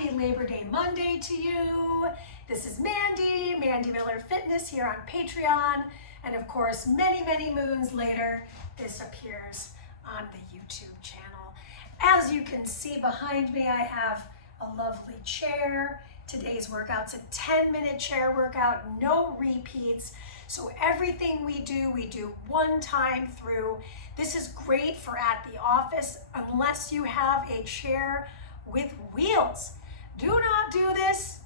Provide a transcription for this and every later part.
Happy Labor Day Monday to you. This is Mandee Miller Fitness here on Patreon. And of course, many, many moons later, this appears on the YouTube channel. As you can see behind me, I have a lovely chair. Today's workout's a 10-minute chair workout, no repeats. So everything we do one time through. This is great for at the office unless you have a chair with wheels. Do not do this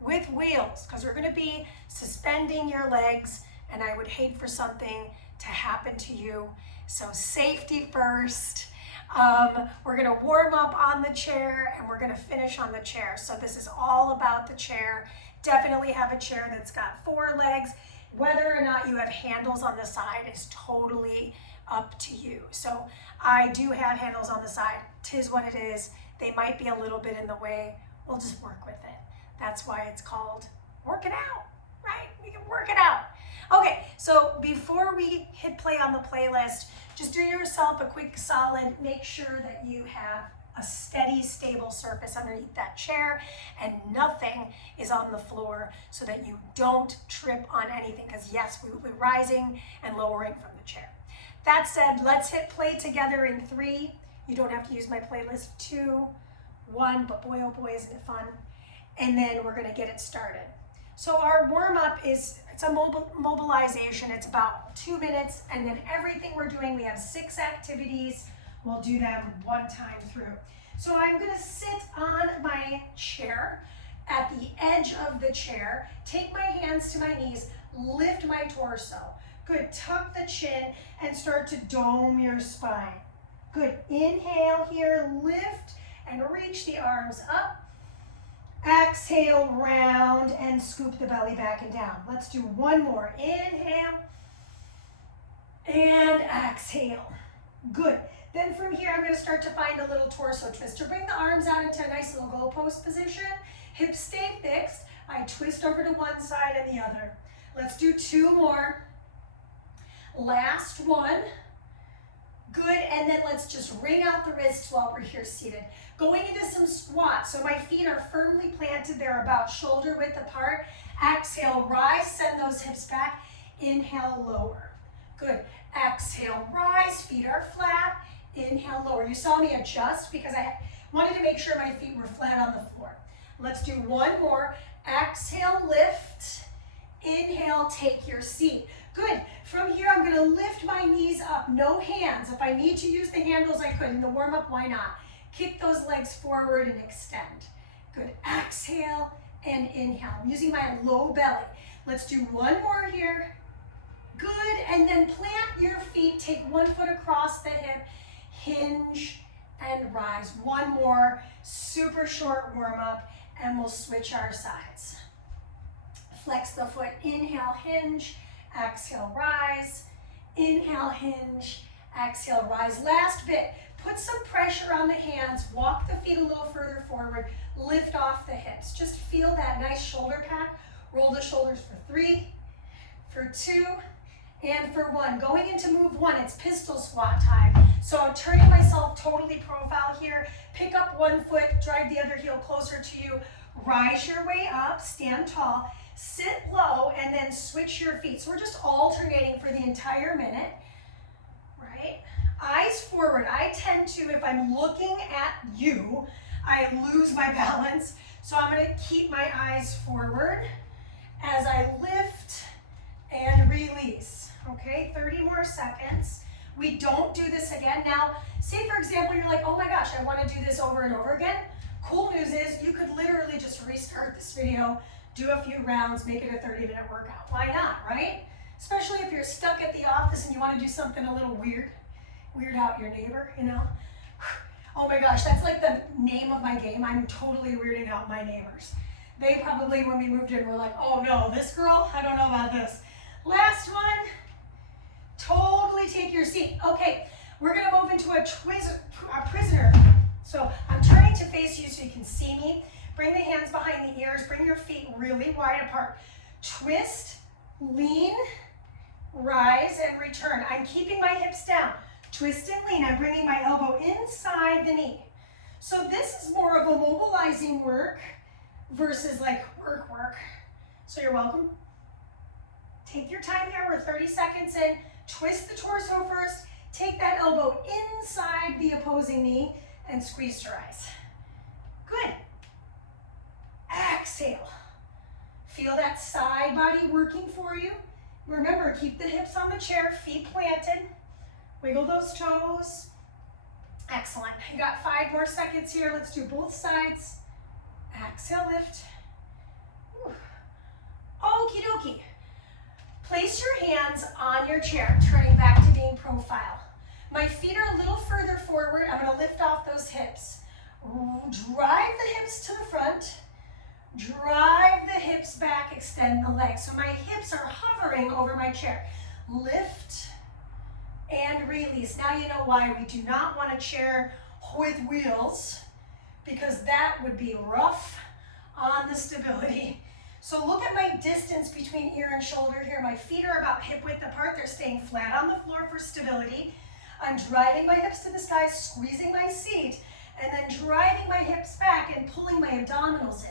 with wheels because we're going to be suspending your legs and I would hate for something to happen to you. So safety first. We're going to warm up on the chair and we're going to finish on the chair. So this is all about the chair. Definitely have a chair that's got 4 legs. Whether or not you have handles on the side is totally up to you. So I do have handles on the side. 'Tis what it is. They might be a little bit in the way. We'll just work with it. That's why it's called work it out, right? We can work it out. Okay, so before we hit play on the playlist, just do yourself a quick solid. Make sure that you have a steady, stable surface underneath that chair and nothing is on the floor so that you don't trip on anything because yes, we will be rising and lowering from the chair. That said, let's hit play together in 3. You don't have to use my playlist. 2, 1, but boy, oh boy, isn't it fun. And then we're gonna get it started. So our warm up it's a mobilization. It's about 2 minutes and then everything we're doing, we have 6 activities. We'll do them one time through. So I'm gonna sit on my chair at the edge of the chair, take my hands to my knees, lift my torso. Good, tuck the chin and start to dome your spine. Good, inhale here, lift and reach the arms up. Exhale, round and scoop the belly back and down. Let's do one more. Inhale and exhale. Good. Then from here, I'm going to start to find a little torso twister. Bring the arms out into a nice little goalpost position. Hips stay fixed. I twist over to one side and the other. Let's do 2 more. Last one. Good, and then let's just wring out the wrists while we're here seated. Going into some squats, so my feet are firmly planted. They're about shoulder width apart. Exhale, rise, send those hips back. Inhale, lower. Good. Exhale, rise, feet are flat. Inhale, lower. You saw me adjust because I wanted to make sure my feet were flat on the floor. Let's do one more. Exhale, lift. Inhale, take your seat. Good. From here, I'm going to lift my knees up. No hands. If I need to use the handles, I could. In the warm-up, why not? Kick those legs forward and extend. Good. Exhale and inhale. I'm using my low belly. Let's do one more here. Good. And then plant your feet. Take one foot across the hip. Hinge and rise. One more. Super short warm-up. And we'll switch our sides. Flex the foot. Inhale, hinge. Exhale, rise. Inhale, hinge. Exhale, rise. Last bit. Put some pressure on the hands. Walk the feet a little further forward. Lift off the hips. Just feel that nice shoulder pack. Roll the shoulders for 3, for 2, and for 1. Going into move 1, it's pistol squat time. So I'm turning myself totally profile here. Pick up one foot, drive the other heel closer to you. Rise your way up, stand tall. Sit low and then switch your feet. So we're just alternating for the entire minute, right? Eyes forward. I tend to, if I'm looking at you, I lose my balance. So I'm going to keep my eyes forward as I lift and release. Okay, 30 more seconds. We don't do this again. Now, say for example, you're like, oh my gosh, I want to do this over and over again. Cool news is you could literally just restart this video, do a few rounds, make it a 30-minute workout. Why not, right? Especially if you're stuck at the office and you want to do something a little weird out your neighbor, you know? Oh my gosh, that's like the name of my game. I'm totally weirding out my neighbors. They probably, when we moved in, were like, oh no, this girl, I don't know about this. Last one, totally take your seat. Okay, we're gonna move into a prisoner. So I'm turning to face you so you can see me. Bring the hands behind the ears, bring your feet really wide apart. Twist, lean, rise, and return. I'm keeping my hips down. Twist and lean, I'm bringing my elbow inside the knee. So this is more of a mobilizing work versus like work. So you're welcome. Take your time here, we're 30 seconds in. Twist the torso first. Take that elbow inside the opposing knee and squeeze your eyes. Good. Exhale. Feel that side body working for you. Remember, keep the hips on the chair, feet planted. Wiggle those toes. Excellent. You got 5 more seconds here. Let's do both sides. Exhale, lift. Okie dokie. Place your hands on your chair, turning back to being profile. My feet are a little further forward. I'm going to lift off those hips. Drive the hips to the front. Drive the hips back, extend the legs. So my hips are hovering over my chair. Lift and release. Now you know why we do not want a chair with wheels, because that would be rough on the stability. So look at my distance between ear and shoulder here. My feet are about hip width apart. They're staying flat on the floor for stability. I'm driving my hips to the sky, squeezing my seat, and then driving my hips back and pulling my abdominals in.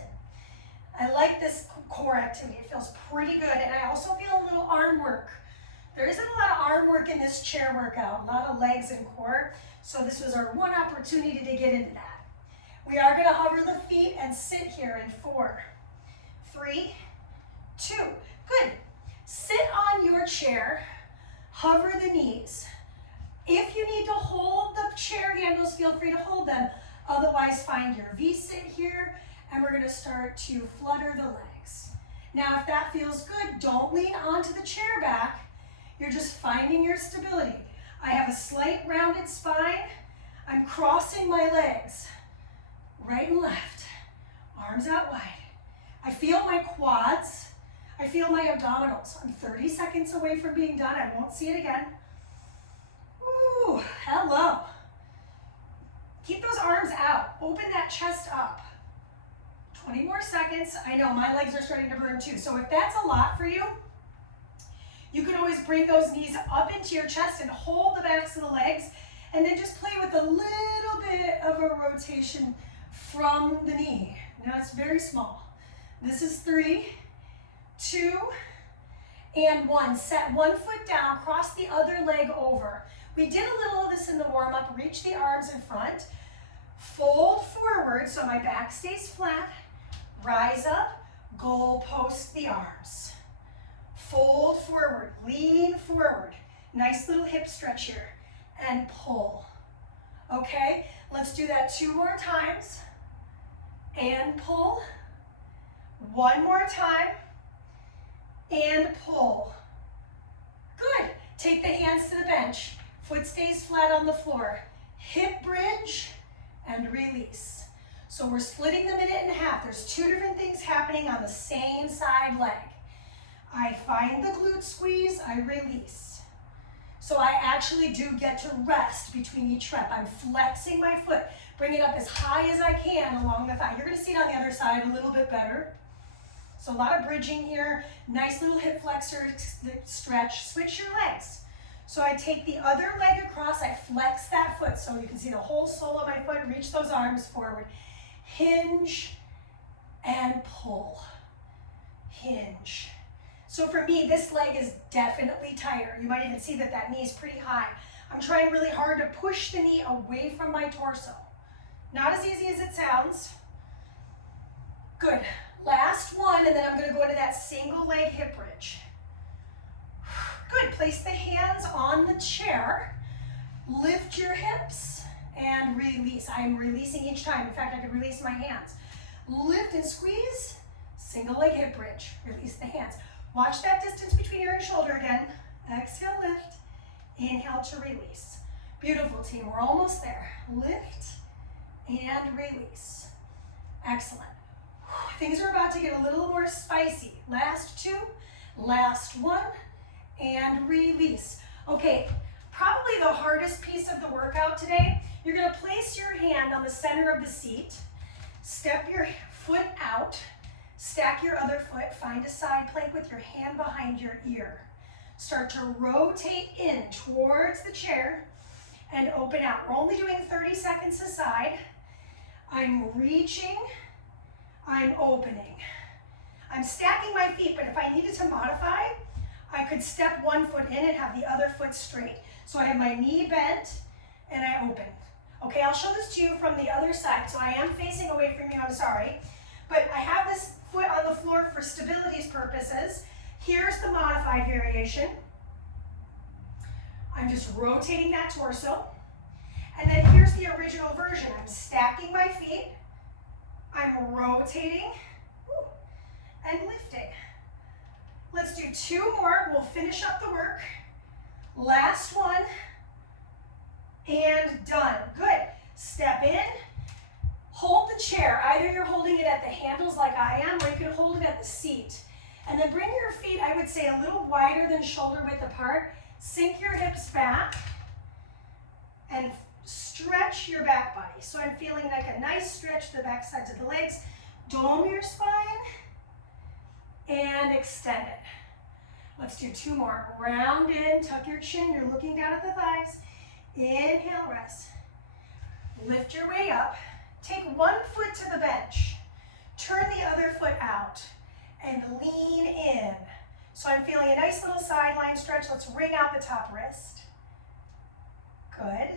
I like this core activity. It feels pretty good. And I also feel a little arm work. There isn't a lot of arm work in this chair workout, a lot of legs and core. So this was our one opportunity to get into that. We are going to hover the feet and sit here in 4, 3, 2. Good. Sit on your chair. Hover the knees. If you need to hold the chair handles, feel free to hold them. Otherwise, find your V-sit here, and we're going to start to flutter the legs. Now, if that feels good, don't lean onto the chair back. You're just finding your stability. I have a slight rounded spine. I'm crossing my legs, right and left, arms out wide. I feel my quads. I feel my abdominals. I'm 30 seconds away from being done. I won't see it again. Ooh, hello. Keep those arms out. Open that chest up. 20 more seconds. I know my legs are starting to burn too. So if that's a lot for you, you can always bring those knees up into your chest and hold the backs of the legs, and then just play with a little bit of a rotation from the knee. Now it's very small. This is 3, 2, and 1. Set one foot down, cross the other leg over. We did a little of this in the warm-up. Reach the arms in front. Fold forward so my back stays flat. Rise up, goal post the arms. Fold forward, lean forward. Nice little hip stretch here. And pull. Okay, let's do that 2 more times. And pull. 1 more time. And pull. Good. Take the hands to the bench. Foot stays flat on the floor. Hip bridge and release. So we're splitting the minute in half. There's 2 different things happening on the same side leg. I find the glute squeeze, I release. So I actually do get to rest between each rep. I'm flexing my foot, bring it up as high as I can along the thigh. You're gonna see it on the other side a little bit better. So a lot of bridging here, nice little hip flexor stretch. Switch your legs. So I take the other leg across, I flex that foot so you can see the whole sole of my foot, reach those arms forward. Hinge and pull. Hinge. So for me, this leg is definitely tighter. You might even see that that knee is pretty high. I'm trying really hard to push the knee away from my torso. Not as easy as it sounds. Good. Last one, and then I'm going to go into that single leg hip bridge. Good. Place the hands on the chair. Lift your hips and release. I'm releasing each time. In fact, I can release my hands. Lift and squeeze. Single leg hip bridge. Release the hands. Watch that distance between ear and shoulder again. Exhale, lift. Inhale to release. Beautiful, team. We're almost there. Lift and release. Excellent. Things are about to get a little more spicy. Last 2, last 1, and release. Okay, probably the hardest piece of the workout today. You're going to place your hand on the center of the seat. Step your foot out. Stack your other foot, find a side plank with your hand behind your ear. Start to rotate in towards the chair and open out. We're only doing 30 seconds a side. I'm reaching, I'm opening. I'm stacking my feet, but if I needed to modify, I could step one foot in and have the other foot straight. So I have my knee bent and I open. Okay, I'll show this to you from the other side. So I am facing away from you, I'm sorry. But I have this foot on the floor for stability's purposes. Here's the modified variation. I'm just rotating that torso. And then here's the original version. I'm stacking my feet. I'm rotating and lifting. Let's do 2 more. We'll finish up the work. Last one. And done. Good. Step in. Hold the chair. Either you're holding it at the handles like I am, or you can hold it at the seat. And then bring your feet, I would say, a little wider than shoulder width apart. Sink your hips back and stretch your back body. So I'm feeling like a nice stretch to the back sides of the legs. Dome your spine and extend it. Let's do 2 more. Round in, tuck your chin. You're looking down at the thighs. Inhale, rest. Lift your way up. Take one foot to the bench. Turn the other foot out and lean in. So I'm feeling a nice little sideline stretch. Let's wring out the top wrist. Good.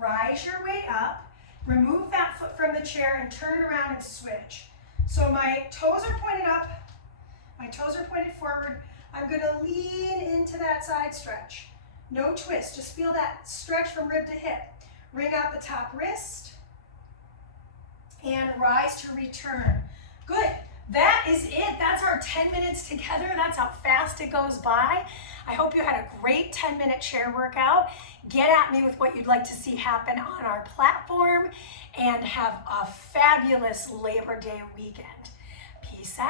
Rise your way up. Remove that foot from the chair and turn it around and switch. So my toes are pointed up. My toes are pointed forward. I'm going to lean into that side stretch. No twist. Just feel that stretch from rib to hip. Wring out the top wrist and rise to return. Good. That is it. That's our 10 minutes together. That's how fast it goes by. I hope you had a great 10-minute chair workout. Get at me with what you'd like to see happen on our platform and have a fabulous Labor Day weekend. Peace out.